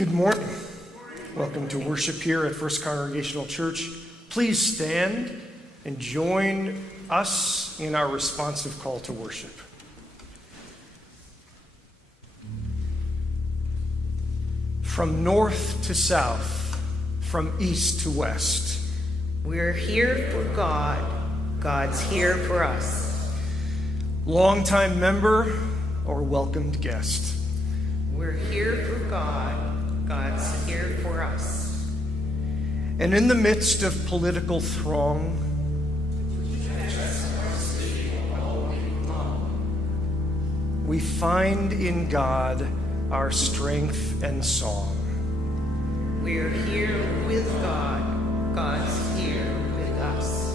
Good morning. Welcome to worship here at First Congregational Church. Please stand and join us in our responsive call to worship. From north to south, from east to west, we're here for God. God's here for us. Longtime member or welcomed guest, we're here for God. God's here for us. And in the midst of political throng, we find in God our strength and song. We're here with God. God's here with us.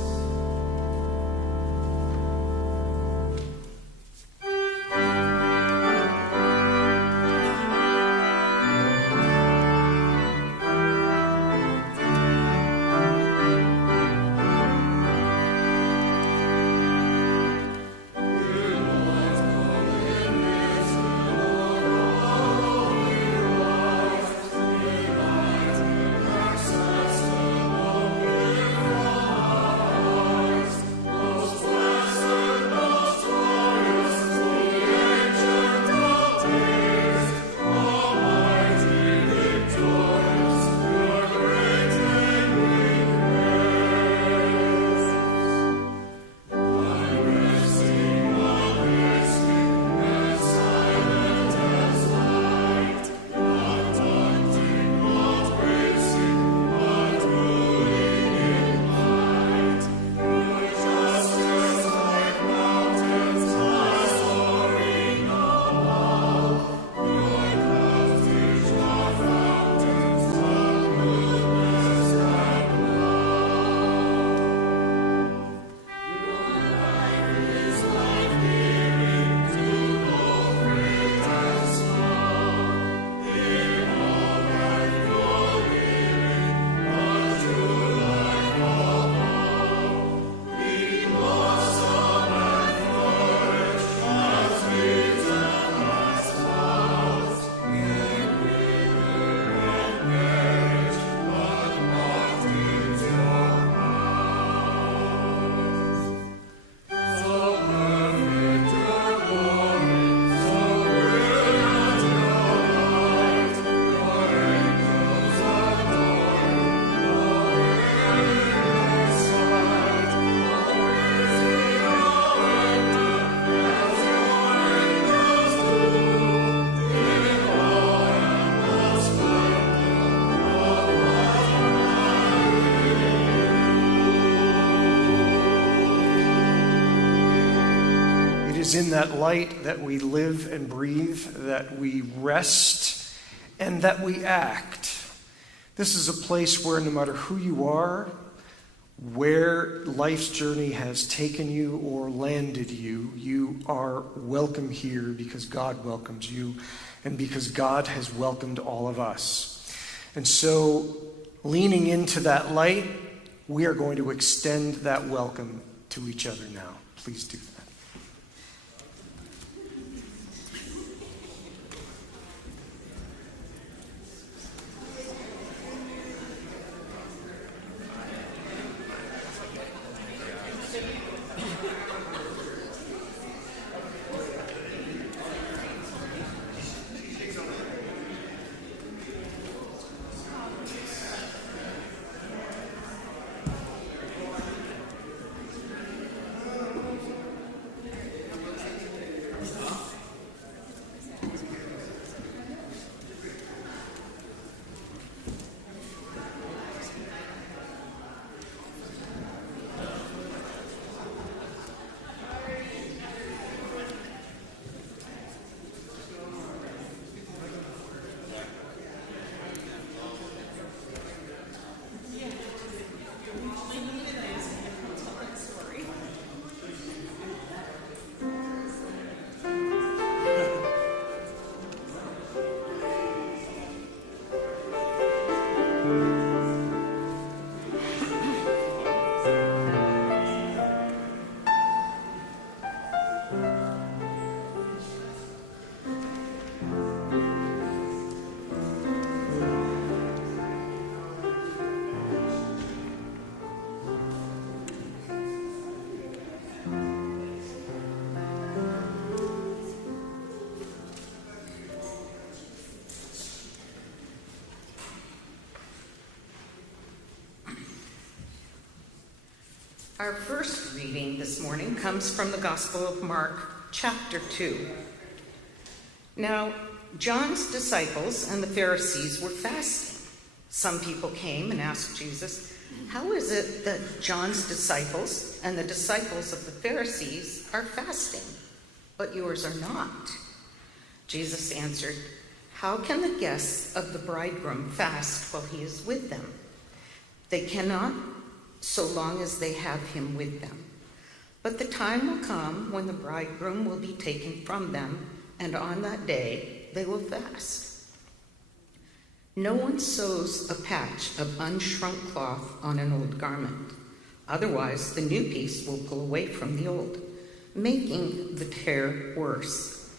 in that light that we live and breathe, that we rest, and that we act. This is a place where no matter who you are, where life's journey has taken you or landed you, you are welcome here because God welcomes you and because God has welcomed all of us. And so, leaning into that light, we are going to extend that welcome to each other now. Please do that. Our first reading this morning comes from the Gospel of Mark, chapter 2. Now, John's disciples and the Pharisees were fasting. Some people came and asked Jesus, "How is it that John's disciples and the disciples of the Pharisees are fasting, but yours are not?" Jesus answered, "How can the guests of the bridegroom fast while he is with them? They cannot, so long as they have him with them. But the time will come when the bridegroom will be taken from them, and on that day they will fast. No one sews a patch of unshrunk cloth on an old garment. Otherwise, the new piece will pull away from the old, making the tear worse.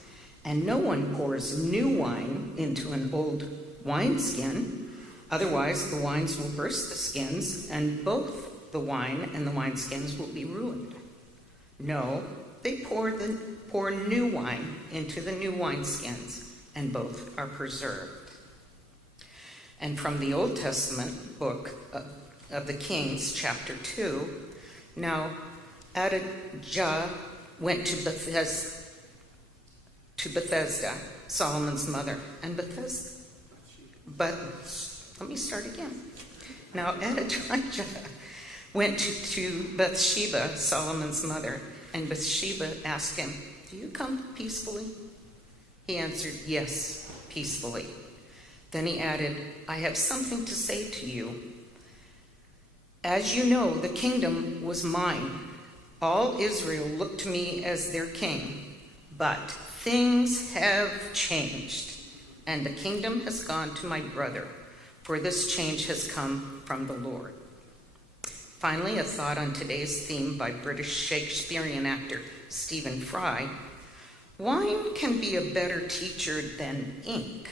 And no one pours new wine into an old wineskin. Otherwise, the wines will burst the skins, and both the wine and the wineskins will be ruined. No, they pour new wine into the new wineskins, and both are preserved." And from the Old Testament book of the Kings, chapter 2, now Adijah went to Bethesda, Solomon's mother, and Now Adijah went to Bathsheba, Solomon's mother, and Bathsheba asked him, "Do you come peacefully?" He answered, "Yes, peacefully." Then he added, "I have something to say to you. As you know, the kingdom was mine. All Israel looked to me as their king. But things have changed, and the kingdom has gone to my brother, for this change has come from the Lord." Finally, a thought on today's theme by British Shakespearean actor Stephen Fry. Wine can be a better teacher than ink,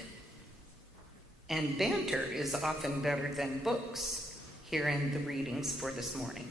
and banter is often better than books. Here end the readings for this morning.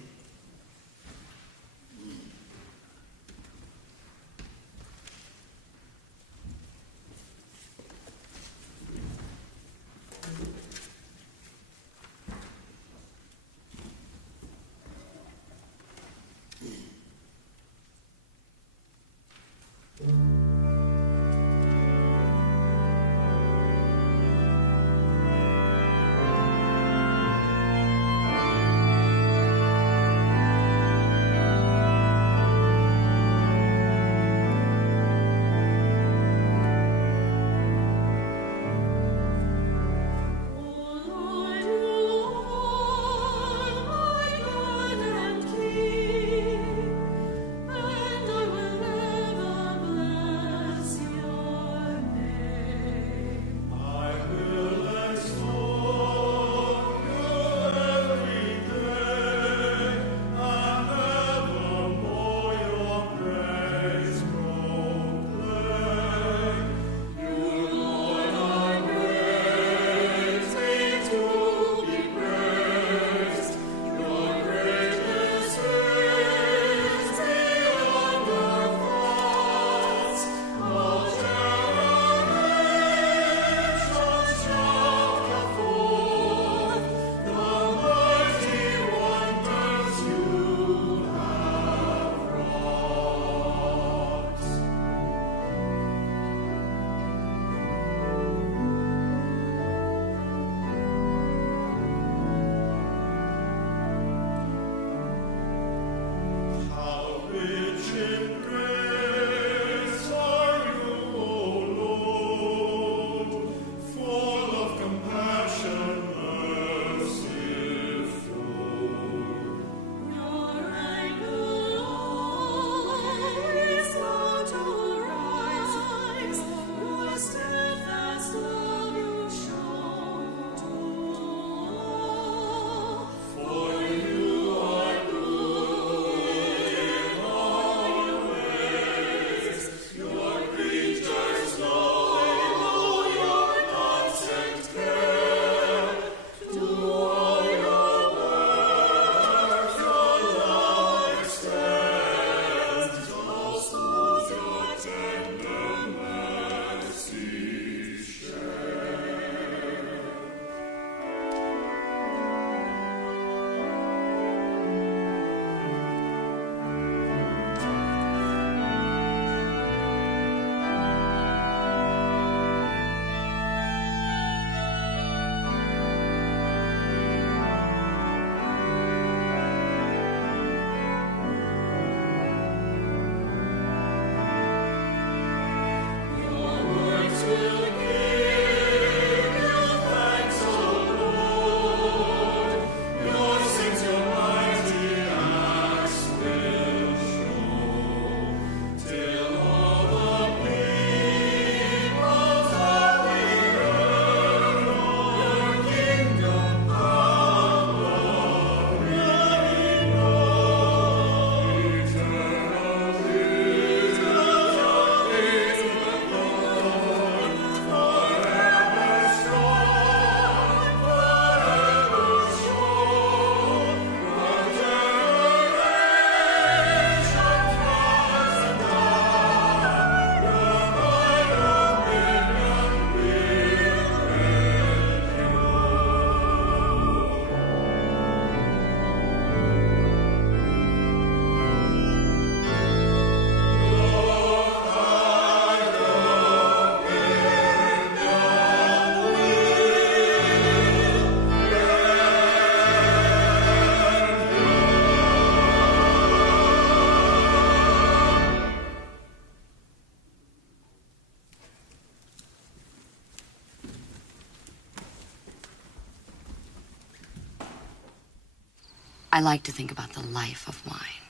I like to think about the life of wine.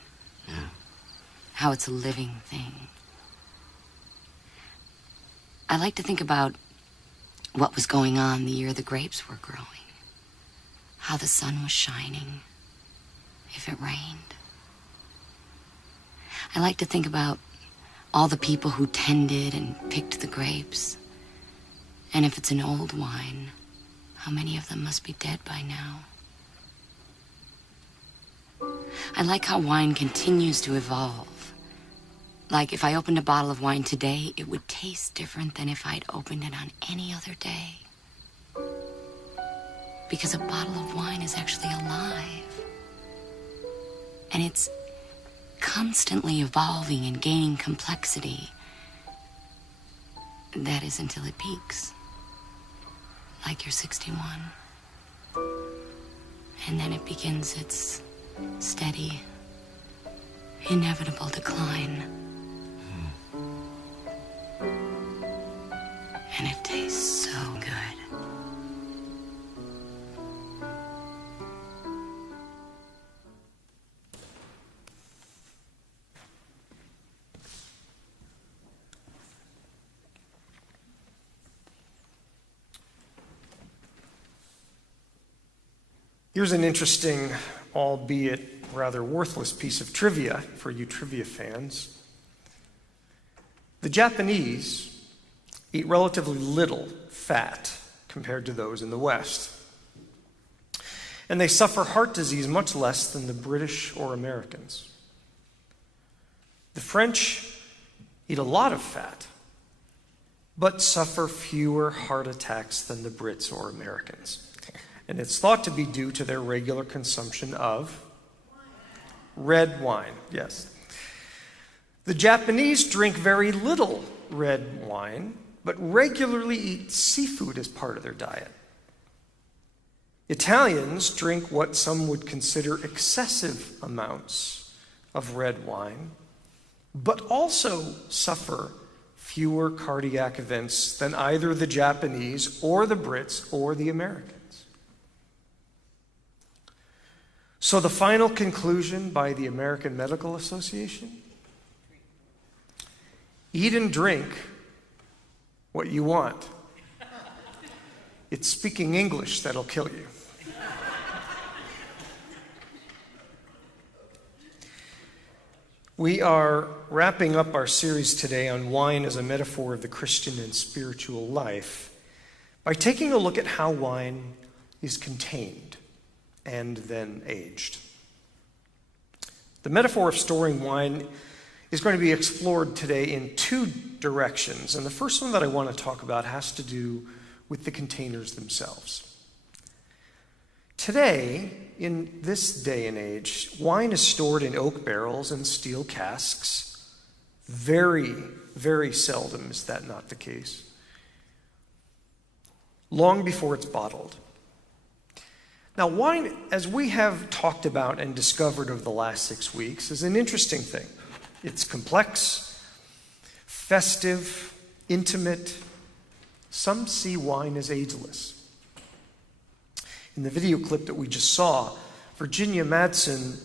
Yeah. How it's a living thing. I like to think about what was going on the year the grapes were growing. How the sun was shining. If it rained. I like to think about all the people who tended and picked the grapes. And if it's an old wine, how many of them must be dead by now? I like how wine continues to evolve. Like if I opened a bottle of wine today, it would taste different than if I'd opened it on any other day. Because a bottle of wine is actually alive. And it's constantly evolving and gaining complexity. That is until it peaks. Like you're 61. And then it begins its steady, inevitable decline. And it tastes so good. Here's an interesting, albeit rather worthless piece of trivia for you trivia fans. The Japanese eat relatively little fat compared to those in the West. And they suffer heart disease much less than the British or Americans. The French eat a lot of fat, but suffer fewer heart attacks than the Brits or Americans. And it's thought to be due to their regular consumption of red wine. Yes. The Japanese drink very little red wine, but regularly eat seafood as part of their diet. Italians drink what some would consider excessive amounts of red wine, but also suffer fewer cardiac events than either the Japanese or the Brits or the Americans. So the final conclusion by the American Medical Association: eat and drink what you want. It's speaking English that'll kill you. We are wrapping up our series today on wine as a metaphor of the Christian and spiritual life by taking a look at how wine is contained and then aged. The metaphor of storing wine is going to be explored today in two directions. And the first one that I want to talk about has to do with the containers themselves. Today, in this day and age, wine is stored in oak barrels and steel casks. Very, very seldom is that not the case. Long before it's bottled. Now, wine, as we have talked about and discovered over the last 6 weeks, is an interesting thing. It's complex, festive, intimate. Some see wine as ageless. In the video clip that we just saw, Virginia Madsen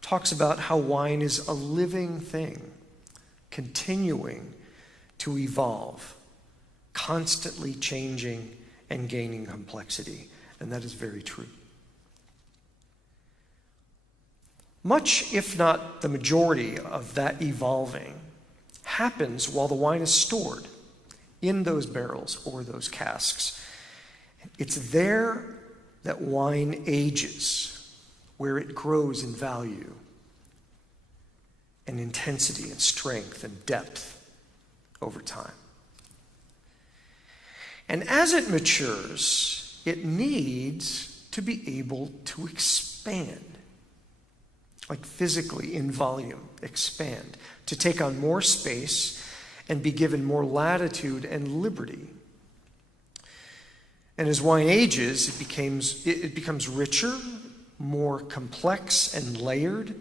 talks about how wine is a living thing, continuing to evolve, constantly changing and gaining complexity. And that is very true. Much, if not the majority, of that evolving happens while the wine is stored in those barrels or those casks. It's there that wine ages, where it grows in value and intensity and strength and depth over time. And as it matures, it needs to be able to expand. Like physically in volume, expand, to take on more space and be given more latitude and liberty. And as wine ages, it becomes richer, more complex and layered,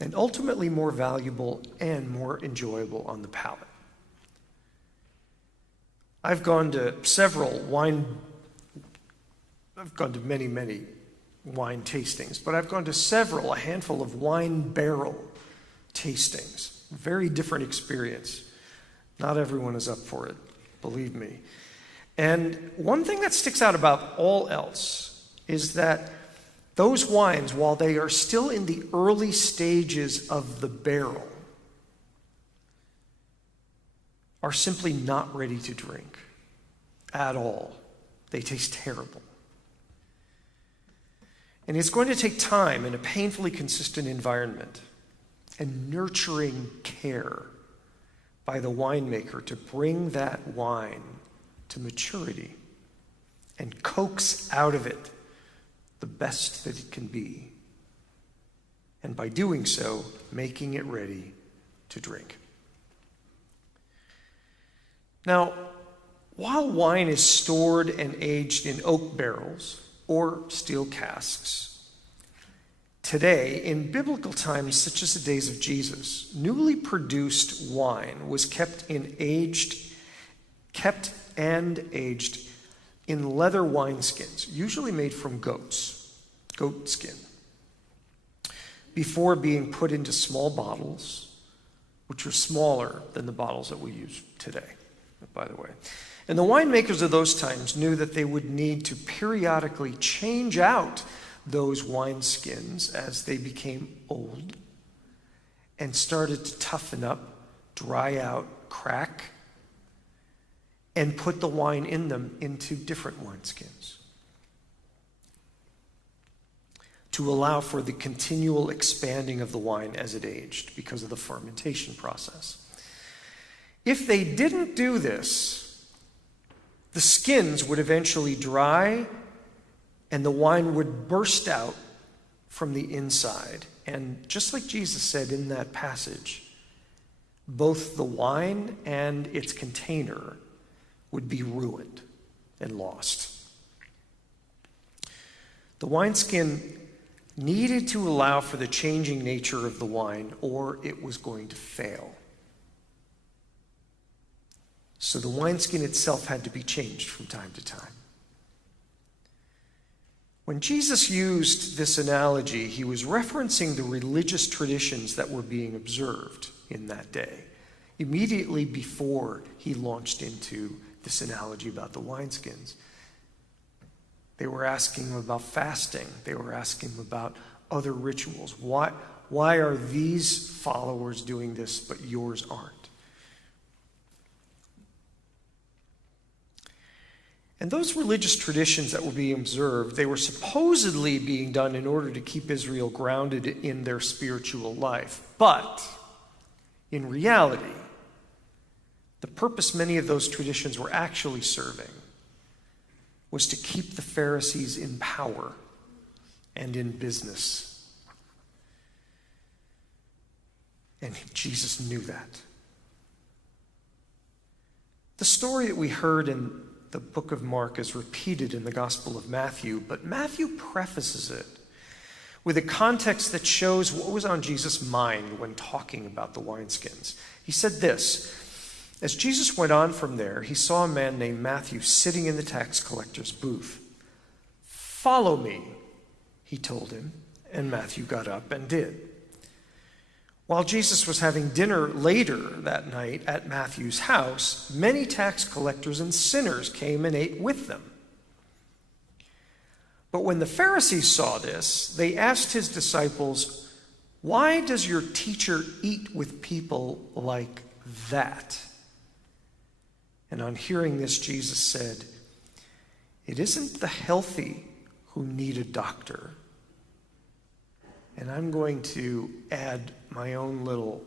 and ultimately more valuable and more enjoyable on the palate. I've gone to many wine tastings, but I've gone to a handful of wine barrel tastings. Very different experience. Not everyone is up for it, believe me. And one thing that sticks out about all else is that those wines, while they are still in the early stages of the barrel, are simply not ready to drink at all. They taste terrible. And it's going to take time and a painfully consistent environment and nurturing care by the winemaker to bring that wine to maturity and coax out of it the best that it can be. And by doing so, making it ready to drink. Now, while wine is stored and aged in oak barrels or steel casks, today, in biblical times such as the days of Jesus, newly produced wine was kept and aged in leather wineskins, usually made from goat skin, before being put into small bottles, which are smaller than the bottles that we use today, by the way. And the winemakers of those times knew that they would need to periodically change out those wineskins as they became old and started to toughen up, dry out, crack, and put the wine in them into different wineskins to allow for the continual expanding of the wine as it aged because of the fermentation process. If they didn't do this, the skins would eventually dry and the wine would burst out from the inside. And just like Jesus said in that passage, both the wine and its container would be ruined and lost. The wineskin needed to allow for the changing nature of the wine, or it was going to fail. So the wineskin itself had to be changed from time to time. When Jesus used this analogy, he was referencing the religious traditions that were being observed in that day, immediately before he launched into this analogy about the wineskins. They were asking him about fasting. They were asking him about other rituals. Why are these followers doing this, but yours aren't? And those religious traditions that were being observed, they were supposedly being done in order to keep Israel grounded in their spiritual life. But in reality, the purpose many of those traditions were actually serving was to keep the Pharisees in power and in business. And Jesus knew that. The story that we heard in the book of Mark is repeated in the Gospel of Matthew, but Matthew prefaces it with a context that shows what was on Jesus' mind when talking about the wineskins. He said this: as Jesus went on from there, he saw a man named Matthew sitting in the tax collector's booth. "Follow me," he told him, and Matthew got up and did. While Jesus was having dinner later that night at Matthew's house, many tax collectors and sinners came and ate with them. But when the Pharisees saw this, they asked his disciples, "Why does your teacher eat with people like that?" And on hearing this, Jesus said, "It isn't the healthy who need a doctor." And I'm going to add my own little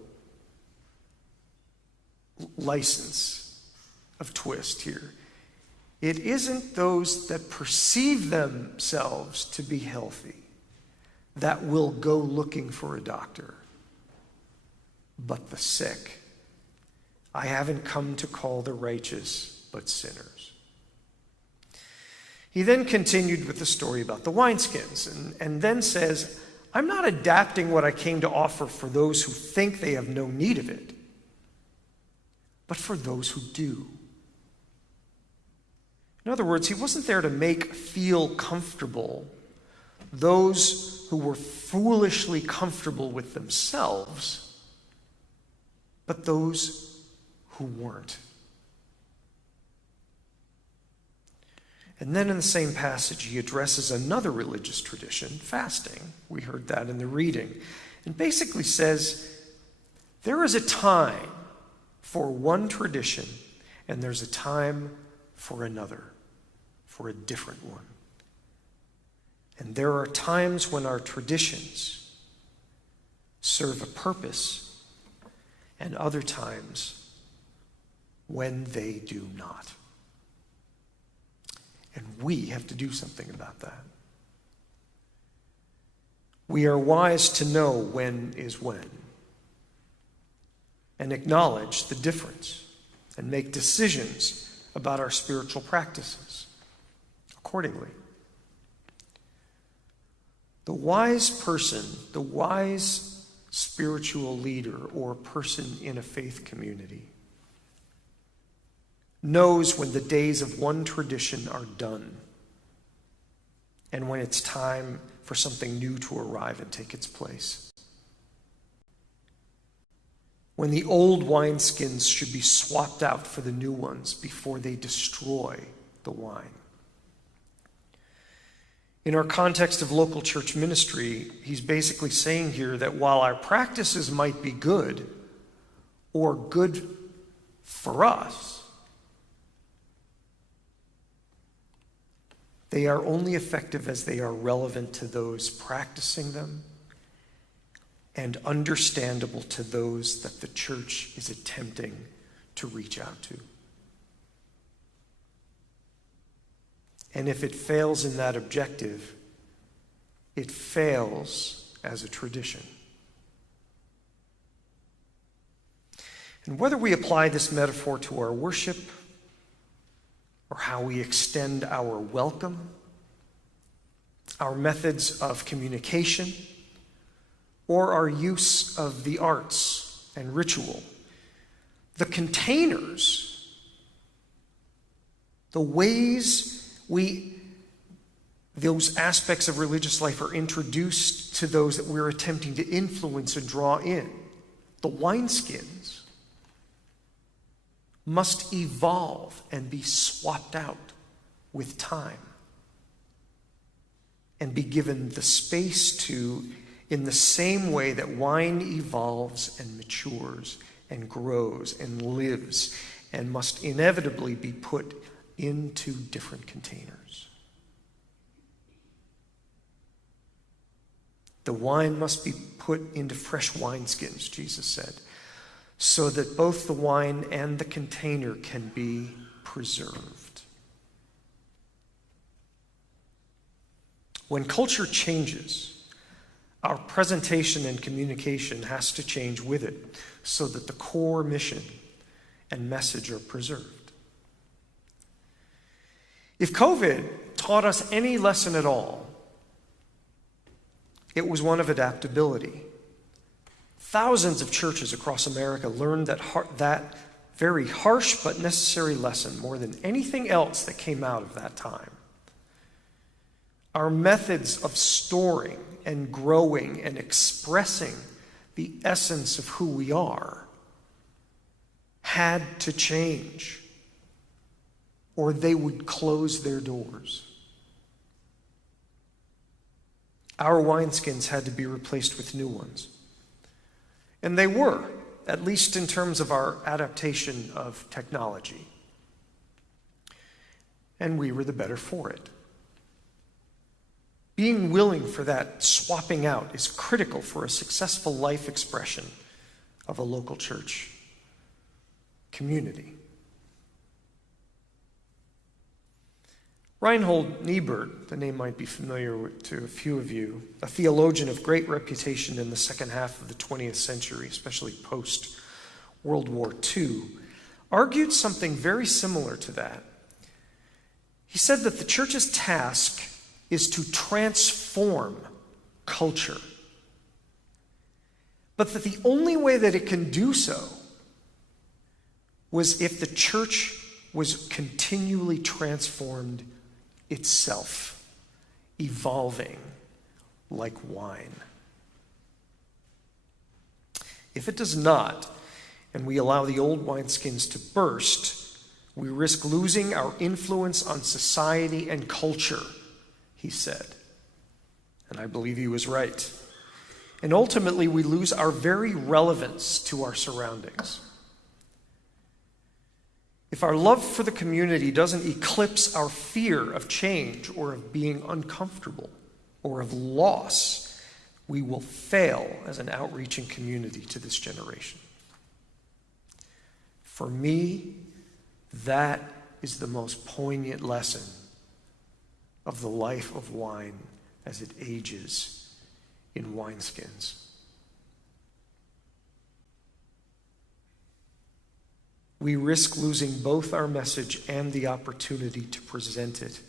license of twist here. It isn't those that perceive themselves to be healthy that will go looking for a doctor, but the sick. I haven't come to call the righteous, but sinners. He then continued with the story about the wineskins, and then says, "I'm not adapting what I came to offer for those who think they have no need of it, but for those who do." In other words, he wasn't there to make feel comfortable those who were foolishly comfortable with themselves, but those who weren't. And then in the same passage, he addresses another religious tradition, fasting. We heard that in the reading. And basically says, there is a time for one tradition, and there's a time for another, for a different one. And there are times when our traditions serve a purpose, and other times when they do not. And we have to do something about that. We are wise to know when is when, and acknowledge the difference, and make decisions about our spiritual practices accordingly. The wise person, the wise spiritual leader or person in a faith community knows when the days of one tradition are done and when it's time for something new to arrive and take its place. When the old wineskins should be swapped out for the new ones before they destroy the wine. In our context of local church ministry, he's basically saying here that while our practices might be good or good for us, they are only effective as they are relevant to those practicing them and understandable to those that the church is attempting to reach out to. And if it fails in that objective, it fails as a tradition. And whether we apply this metaphor to our worship, or how we extend our welcome, our methods of communication, or our use of the arts and ritual, the containers, the ways those aspects of religious life are introduced to those that we're attempting to influence and draw in, the wineskins, must evolve and be swapped out with time and be given the space to, in the same way that wine evolves and matures and grows and lives and must inevitably be put into different containers. The wine must be put into fresh wineskins, Jesus said, so that both the wine and the container can be preserved. When culture changes, our presentation and communication has to change with it so that the core mission and message are preserved. If COVID taught us any lesson at all, it was one of adaptability. Thousands of churches across America learned that very harsh but necessary lesson more than anything else that came out of that time. Our methods of storing and growing and expressing the essence of who we are had to change, or they would close their doors. Our wineskins had to be replaced with new ones. And they were, at least in terms of our adaptation of technology. And we were the better for it. Being willing for that swapping out is critical for a successful life expression of a local church community. Reinhold Niebuhr, the name might be familiar to a few of you, a theologian of great reputation in the second half of the 20th century, especially post-World War II, argued something very similar to that. He said that the church's task is to transform culture, but that the only way that it can do so was if the church was continually transformed itself, evolving like wine. If it does not, and we allow the old wineskins to burst, we risk losing our influence on society and culture, he said. And I believe he was right. And ultimately, we lose our very relevance to our surroundings. If our love for the community doesn't eclipse our fear of change or of being uncomfortable or of loss, we will fail as an outreaching community to this generation. For me, that is the most poignant lesson of the life of wine as it ages in wineskins. We risk losing both our message and the opportunity to present it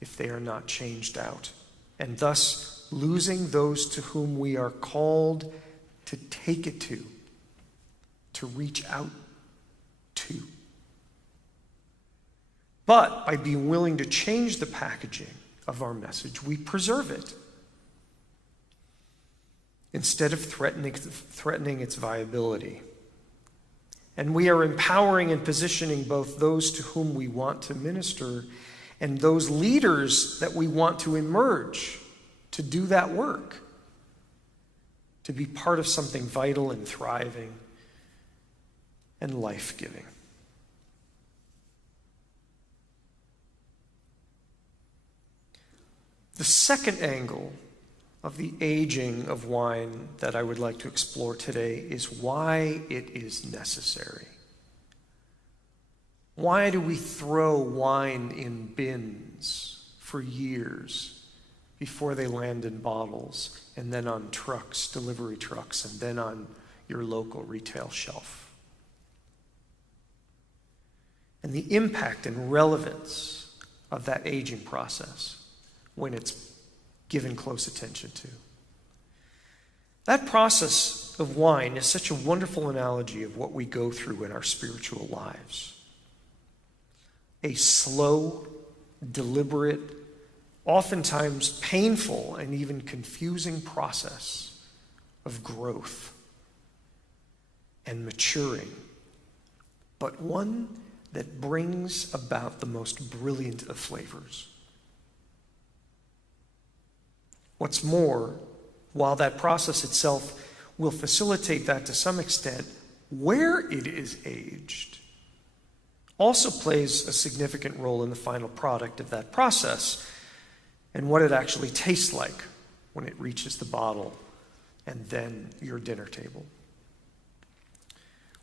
if they are not changed out, and thus losing those to whom we are called to take it to reach out to. But by being willing to change the packaging of our message, we preserve it instead of threatening its viability. And we are empowering and positioning both those to whom we want to minister and those leaders that we want to emerge to do that work, to be part of something vital and thriving and life-giving. The second angle of the aging of wine that I would like to explore today is why it is necessary. Why do we throw wine in bins for years before they land in bottles, and then on trucks, delivery trucks, and then on your local retail shelf? And the impact and relevance of that aging process when it's given close attention to. That process of wine is such a wonderful analogy of what we go through in our spiritual lives. A slow, deliberate, oftentimes painful and even confusing process of growth and maturing, but one that brings about the most brilliant of flavors. What's more, while that process itself will facilitate that to some extent, where it is aged also plays a significant role in the final product of that process and what it actually tastes like when it reaches the bottle and then your dinner table.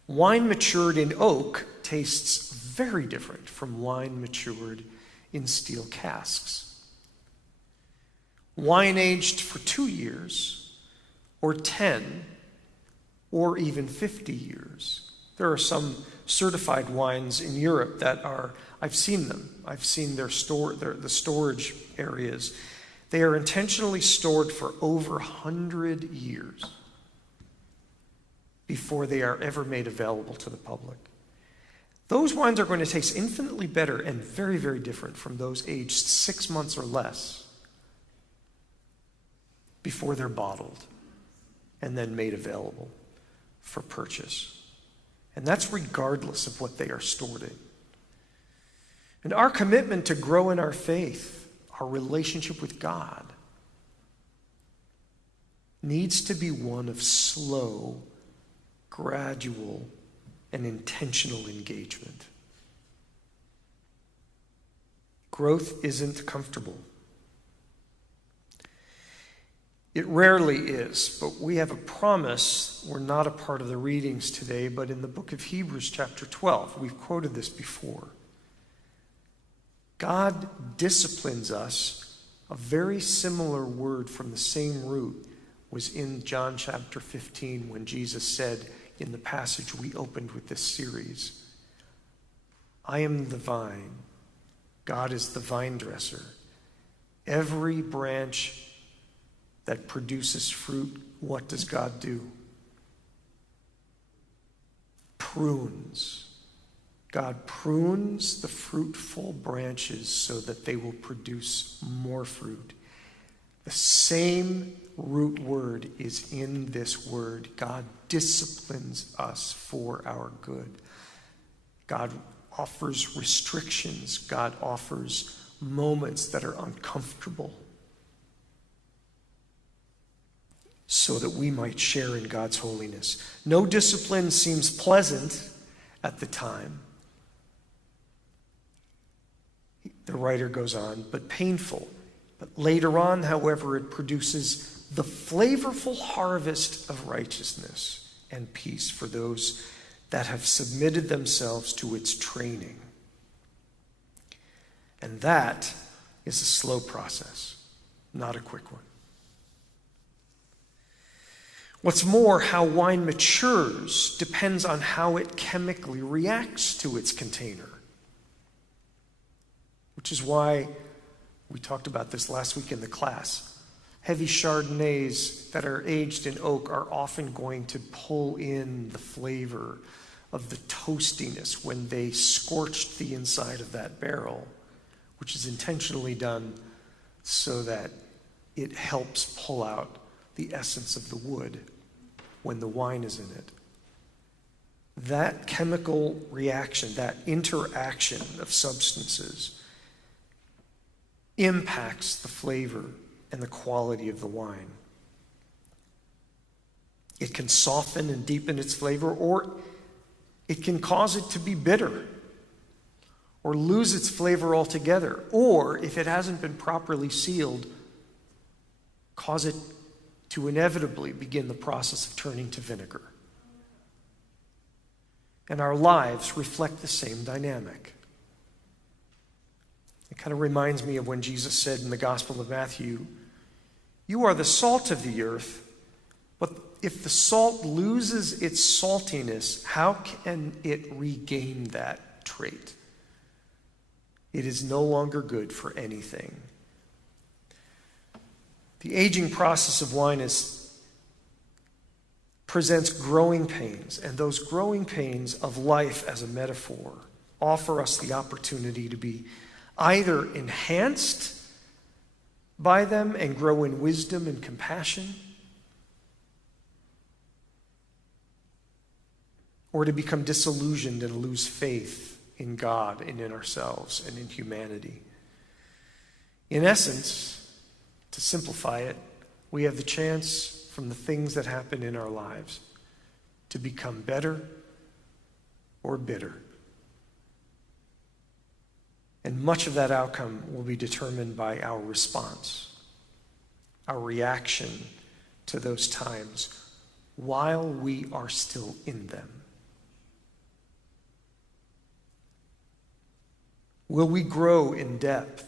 Wine matured in oak tastes very different from wine matured in steel casks. Wine aged for 2 years, or 10, or even 50 years. There are some certified wines in Europe that are, I've seen them. I've seen the storage areas. They are intentionally stored for over 100 years before they are ever made available to the public. Those wines are going to taste infinitely better and very, very different from those aged 6 months or less before they're bottled and then made available for purchase. And that's regardless of what they are stored in. And our commitment to grow in our faith, our relationship with God, needs to be one of slow, gradual, and intentional engagement. Growth isn't comfortable. It rarely is, but we have a promise. We're not a part of the readings today, but in the book of Hebrews chapter 12, we've quoted this before. God disciplines us. A very similar word from the same root was in John chapter 15 when Jesus said in the passage we opened with this series, I am the vine, God is the vine dresser. Every branch that produces fruit, what does God do? Prunes. God prunes the fruitful branches so that they will produce more fruit. The same root word is in this word. God disciplines us for our good. God offers restrictions. God offers moments that are uncomfortable so that we might share in God's holiness. No discipline seems pleasant at the time. The writer goes on, but painful. But later on, however, it produces the flavorful harvest of righteousness and peace for those that have submitted themselves to its training. And that is a slow process, not a quick one. What's more, how wine matures depends on how it chemically reacts to its container. Which is why we talked about this last week in the class. Heavy Chardonnays that are aged in oak are often going to pull in the flavor of the toastiness when they scorched the inside of that barrel, which is intentionally done so that it helps pull out the essence of the wood when the wine is in it. That chemical reaction, that interaction of substances, impacts the flavor and the quality of the wine. It can soften and deepen its flavor, or it can cause it to be bitter or lose its flavor altogether, or if it hasn't been properly sealed, cause it to inevitably begin the process of turning to vinegar. And our lives reflect the same dynamic. It kind of reminds me of when Jesus said in the Gospel of Matthew, "You are the salt of the earth, but if the salt loses its saltiness, how can it regain that trait? It is no longer good for anything." The aging process of wine presents growing pains, and those growing pains of life as a metaphor offer us the opportunity to be either enhanced by them and grow in wisdom and compassion, or to become disillusioned and lose faith in God and in ourselves and in humanity. In essence, to simplify it, we have the chance from the things that happen in our lives to become better or bitter. And much of that outcome will be determined by our response, our reaction to those times while we are still in them. Will we grow in depth,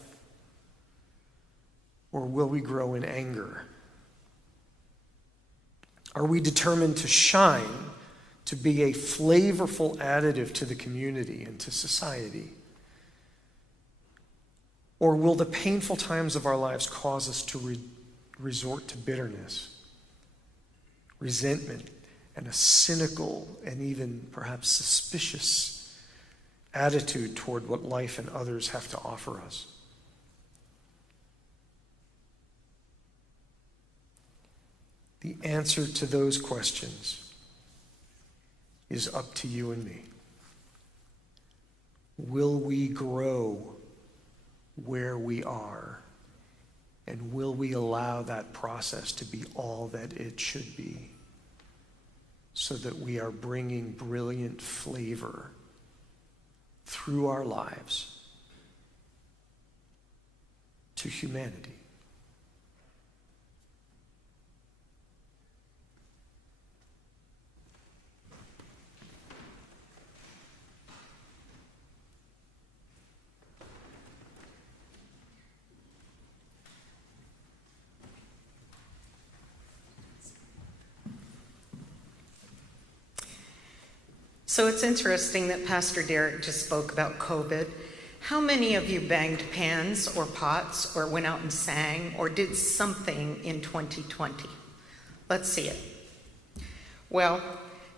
or will we grow in anger? Are we determined to shine, to be a flavorful additive to the community and to society? Or will the painful times of our lives cause us to resort to bitterness, resentment, and a cynical and even perhaps suspicious attitude toward what life and others have to offer us? The answer to those questions is up to you and me. Will we grow where we are? And will we allow that process to be all that it should be, so that we are bringing brilliant flavor through our lives to humanity? So it's interesting that Pastor Derek just spoke about COVID. How many of you banged pans or pots or went out and sang or did something in 2020? Let's see it. Well,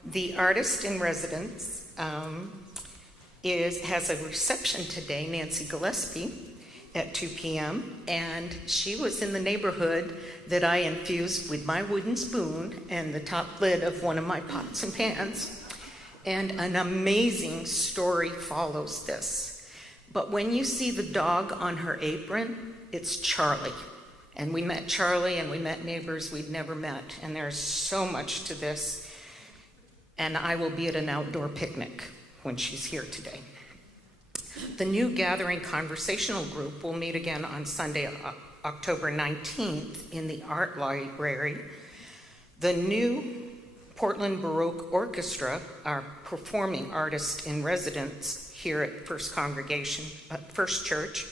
the artist in residence has a reception today, Nancy Gillespie, at 2 p.m., and she was in the neighborhood that I infused with my wooden spoon and the top lid of one of my pots and pans. And an amazing story follows this. But when you see the dog on her apron, it's Charlie. And we met Charlie, and we met neighbors we'd never met. And there's so much to this. And I will be at an outdoor picnic when she's here today. The new Gathering Conversational group will meet again on Sunday, October 19th in the Art Library. The new Portland Baroque Orchestra, our performing artist in residence here at First Church,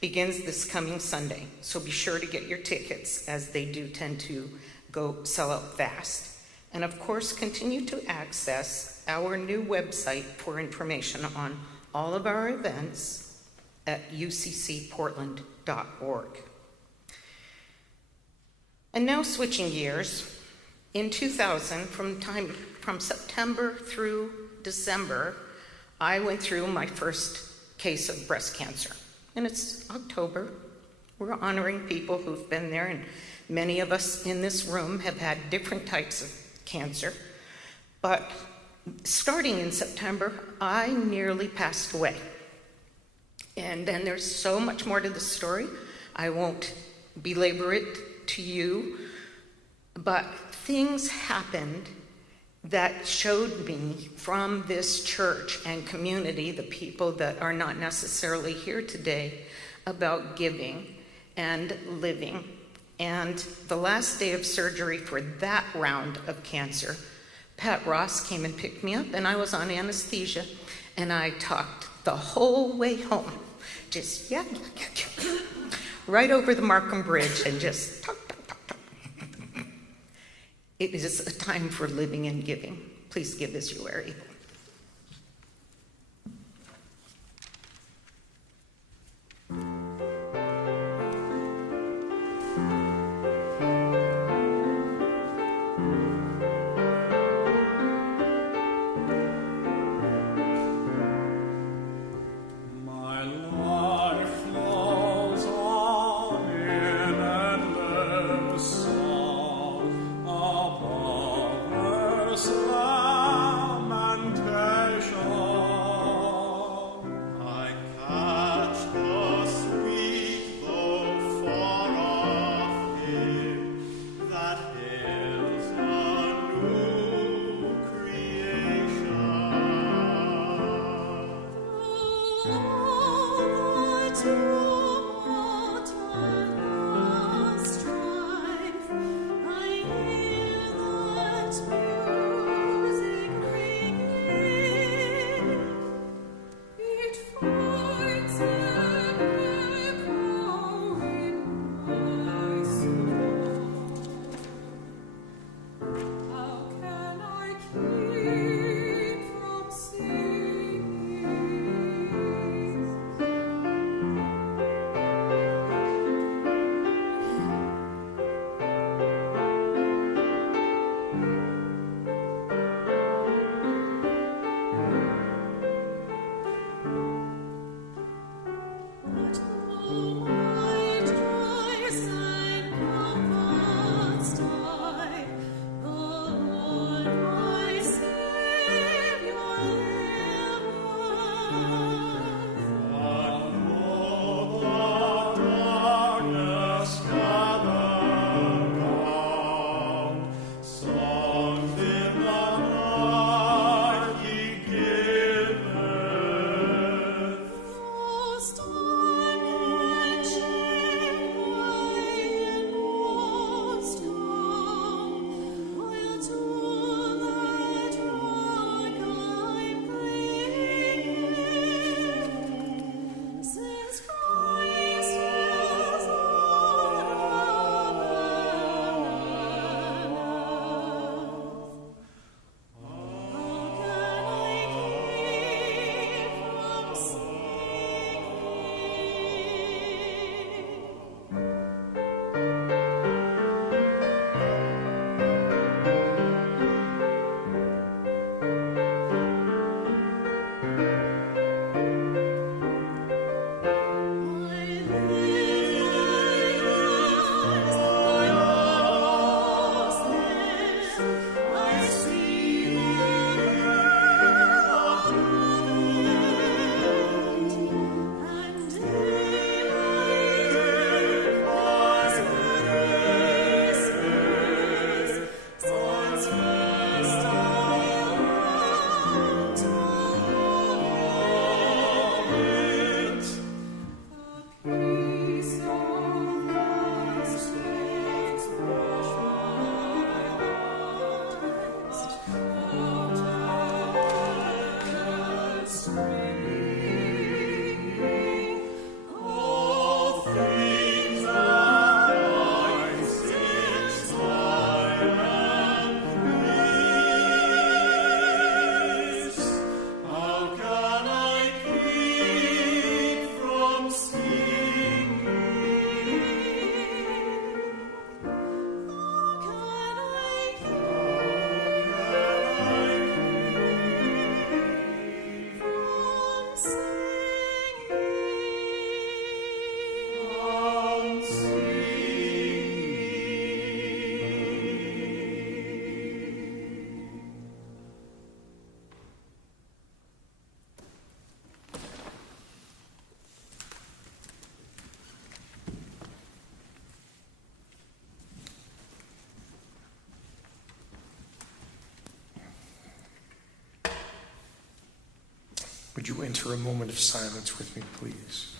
begins this coming Sunday. So be sure to get your tickets, as they do tend to go sell out fast. And of course, continue to access our new website for information on all of our events at uccportland.org. And now switching gears, in 2000, from September through December, I went through my first case of breast cancer. And it's October. We're honoring people who've been there, and many of us in this room have had different types of cancer. But starting in September, I nearly passed away. And then there's so much more to the story. I won't belabor it to you, but things happened that showed me from this church and community, the people that are not necessarily here today, about giving and living. And the last day of surgery for that round of cancer, Pat Ross came and picked me up, and I was on anesthesia, and I talked the whole way home, just right over the Markham Bridge, and just talk. It is a time for living and giving. Please give as you are able. Slam and Would you enter a moment of silence with me, please?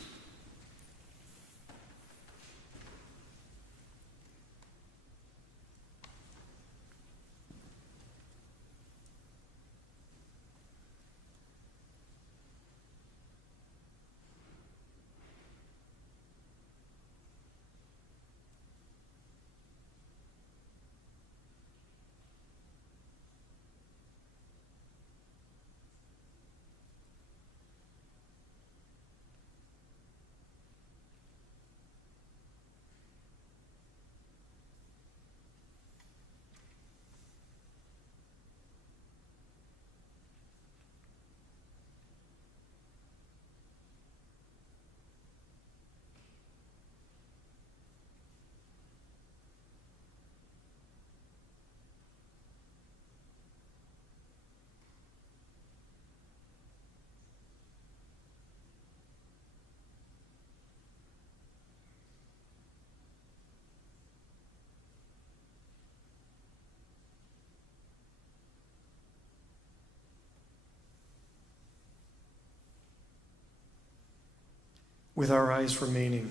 With our eyes remaining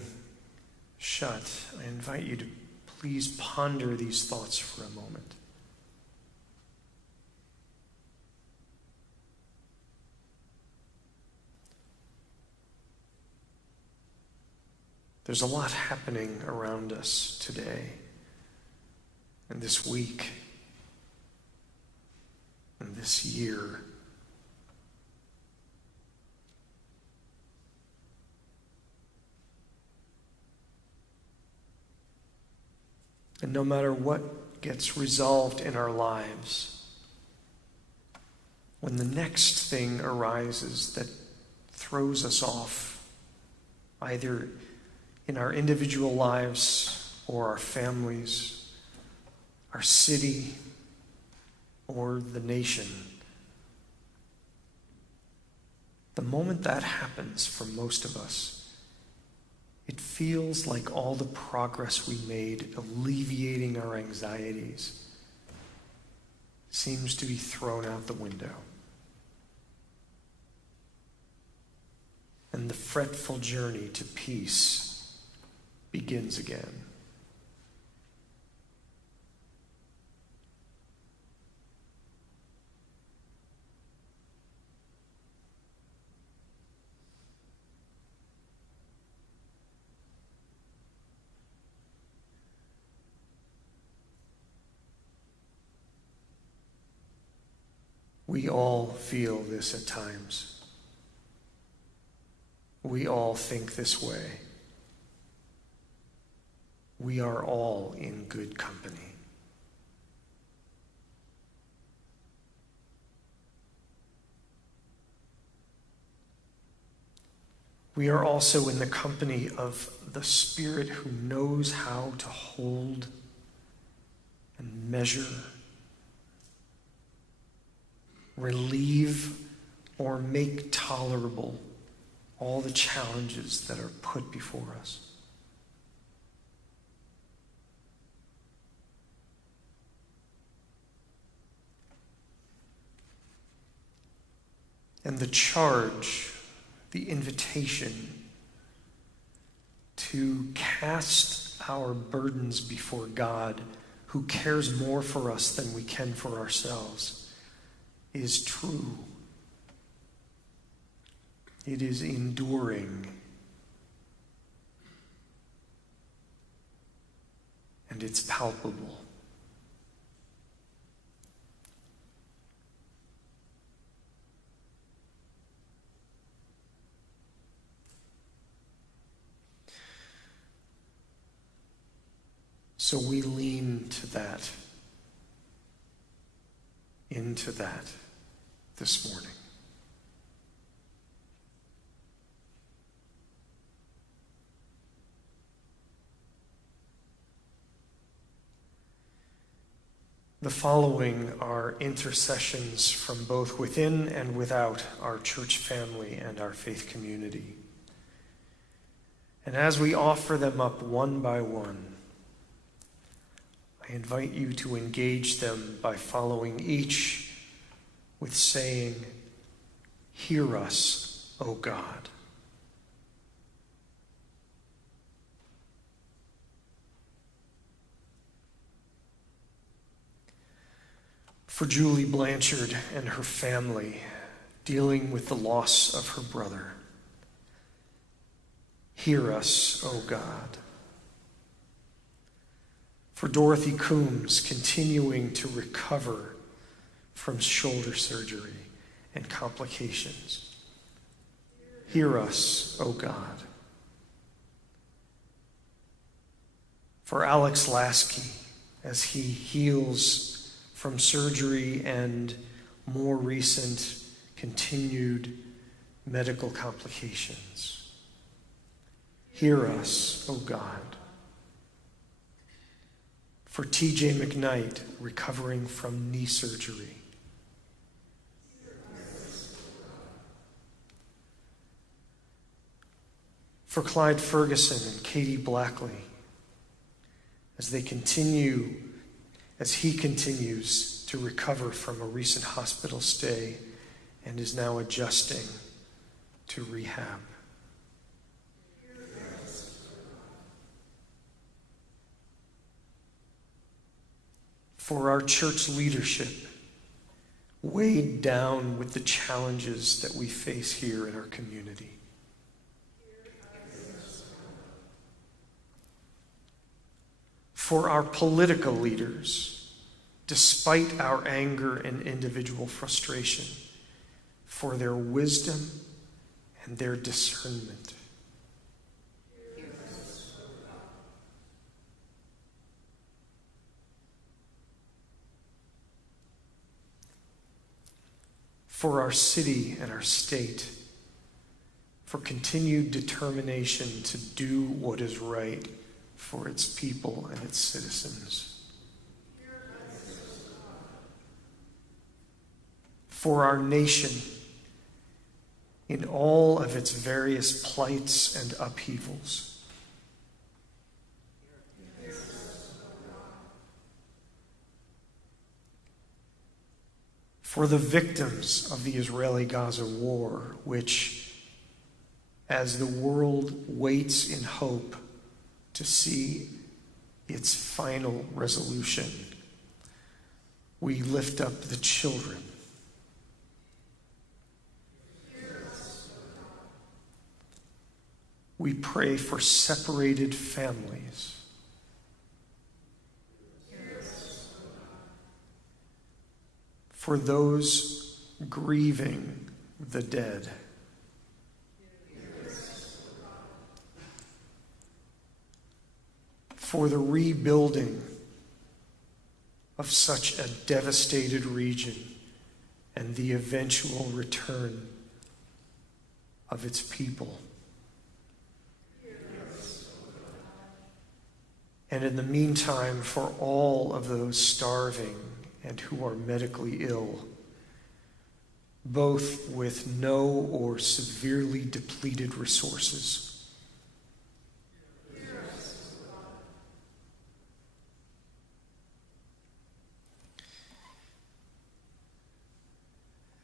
shut, I invite you to please ponder these thoughts for a moment. There's a lot happening around us today and this week and this year. And no matter what gets resolved in our lives, when the next thing arises that throws us off, either in our individual lives or our families, our city, or the nation, the moment that happens for most of us, it feels like all the progress we made alleviating our anxieties seems to be thrown out the window. And the fretful journey to peace begins again. We all feel this at times. We all think this way. We are all in good company. We are also in the company of the Spirit who knows how to hold and measure, relieve, or make tolerable all the challenges that are put before us. And the charge, the invitation to cast our burdens before God, who cares more for us than we can for ourselves, is true. It is enduring. And it's palpable. So we lean to that, into that this morning. The following are intercessions from both within and without our church family and our faith community. And as we offer them up one by one, I invite you to engage them by following each with saying, Hear us, O God. For Julie Blanchard and her family dealing with the loss of her brother, hear us, O God. For Dorothy Coombs continuing to recover from shoulder surgery and complications, hear us, O God. For Alex Lasky as he heals from surgery and more recent continued medical complications, hear us, O God. For T.J. McKnight recovering from knee surgery, for Clyde Ferguson and Katie Blackley as he continues to recover from a recent hospital stay and is now adjusting to rehab. For our church leadership, weighed down with the challenges that we face here in our community. For our political leaders, despite our anger and individual frustration, for their wisdom and their discernment. For our city and our state, for continued determination to do what is right for its people and its citizens. For our nation in all of its various plights and upheavals. For the victims of the Israeli-Gaza war, which, as the world waits in hope to see its final resolution, we lift up the children. We pray for separated families. For those grieving the dead. For the rebuilding of such a devastated region and the eventual return of its people. And in the meantime, for all of those starving and who are medically ill, both with no or severely depleted resources.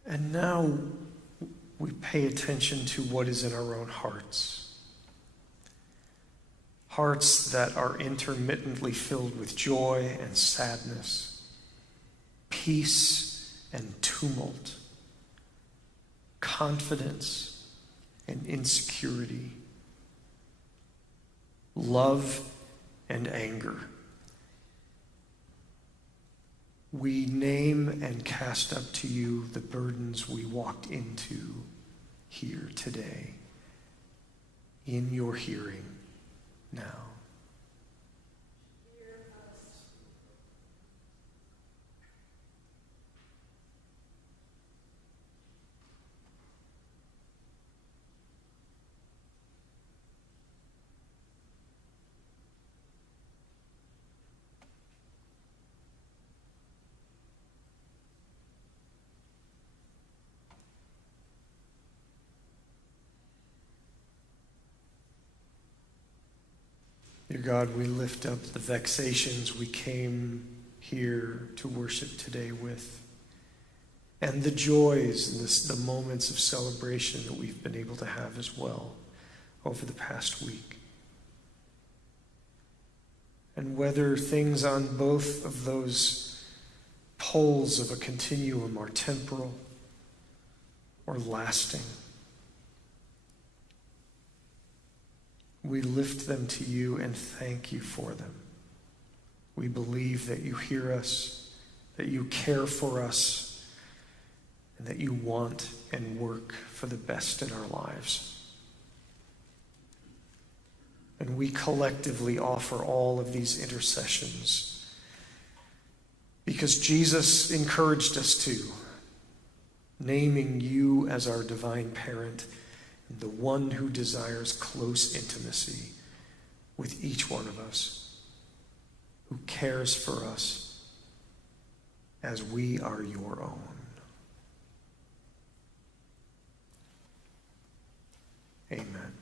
And now we pay attention to what is in our own hearts. Hearts that are intermittently filled with joy and sadness, peace and tumult, confidence and insecurity, love and anger. We name and cast up to you the burdens we walked into here today in your hearing now. Dear God, we lift up the vexations we came here to worship today with. and the joys and the moments of celebration that we've been able to have as well over the past week. And whether things on both of those poles of a continuum are temporal or lasting, we lift them to you and thank you for them. We believe that you hear us, that you care for us, and that you want and work for the best in our lives. And we collectively offer all of these intercessions because Jesus encouraged us to, naming you as our divine parent, the one who desires close intimacy with each one of us, who cares for us as we are your own. Amen.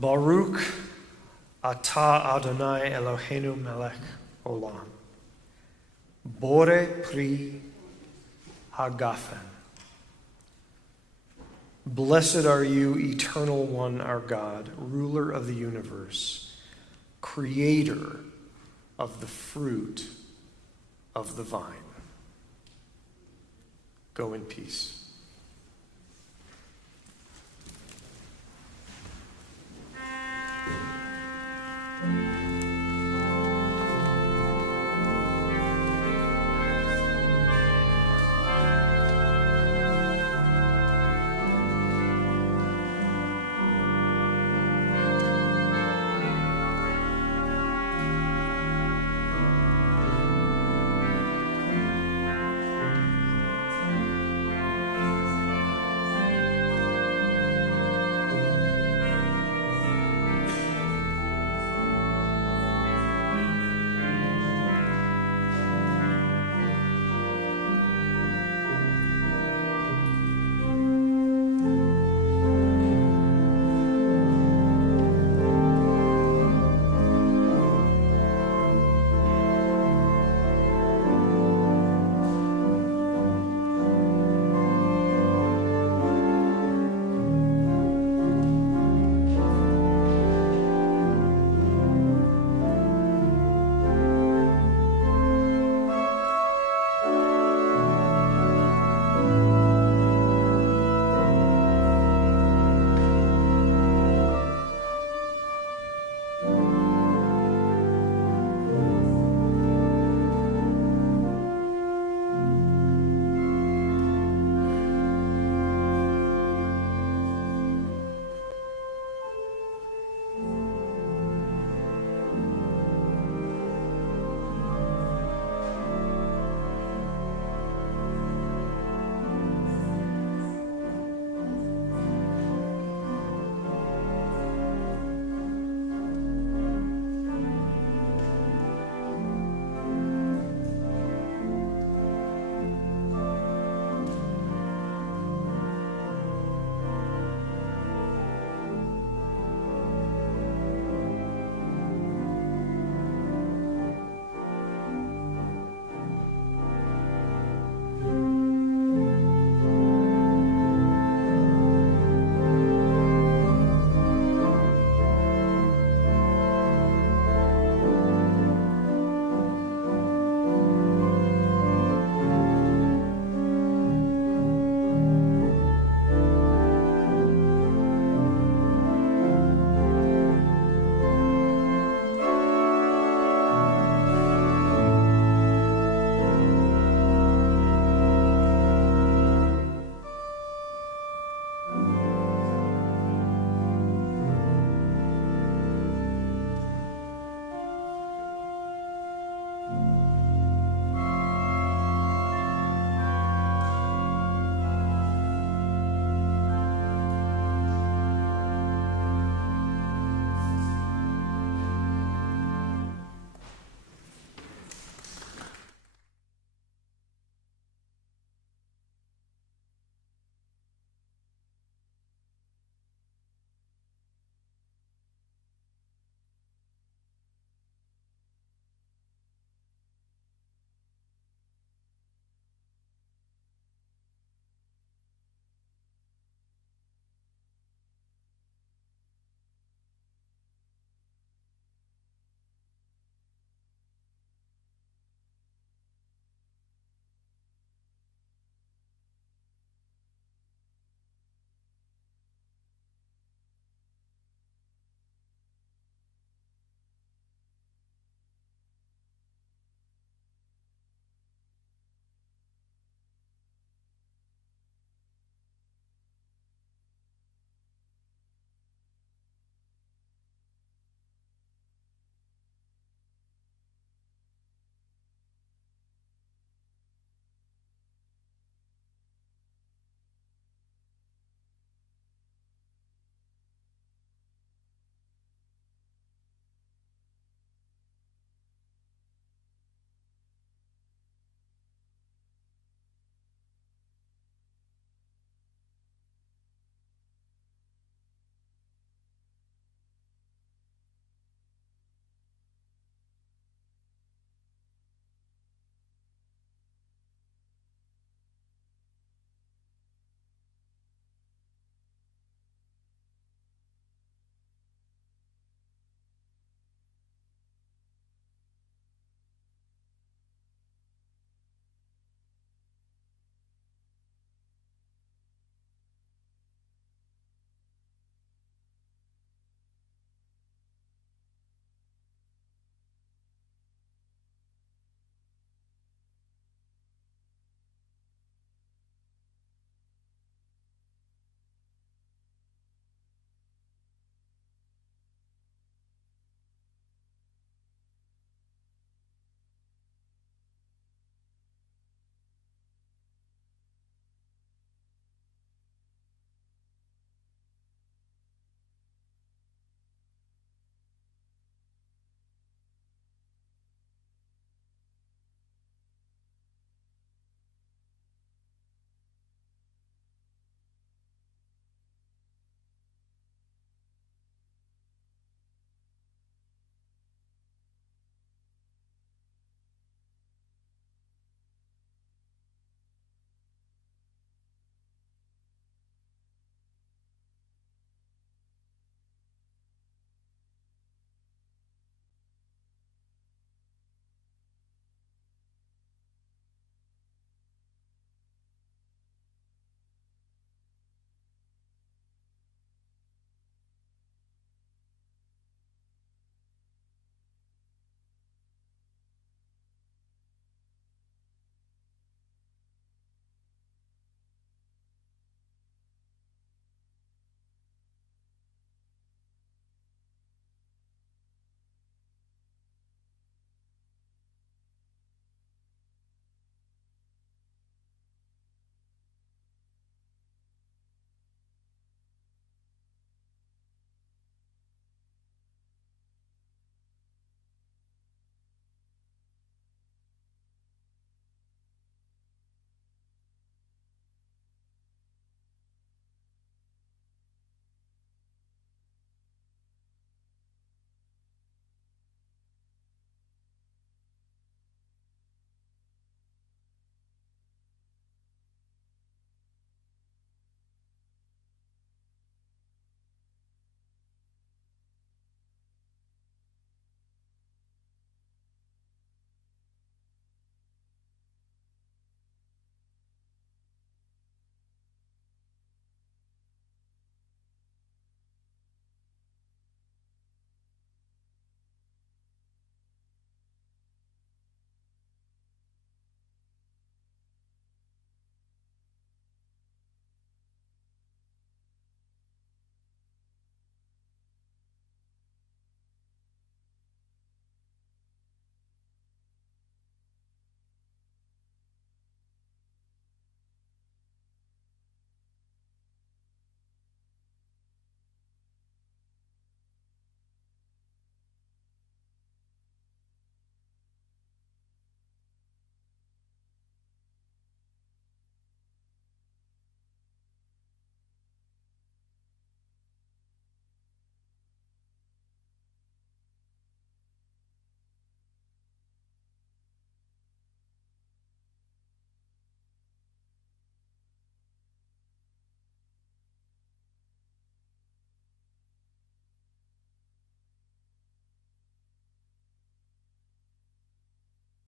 Baruch atah Adonai Eloheinu melech olam. Bore pri hagafen. Blessed are you, eternal one, our God, ruler of the universe, creator of the fruit of the vine. Go in peace.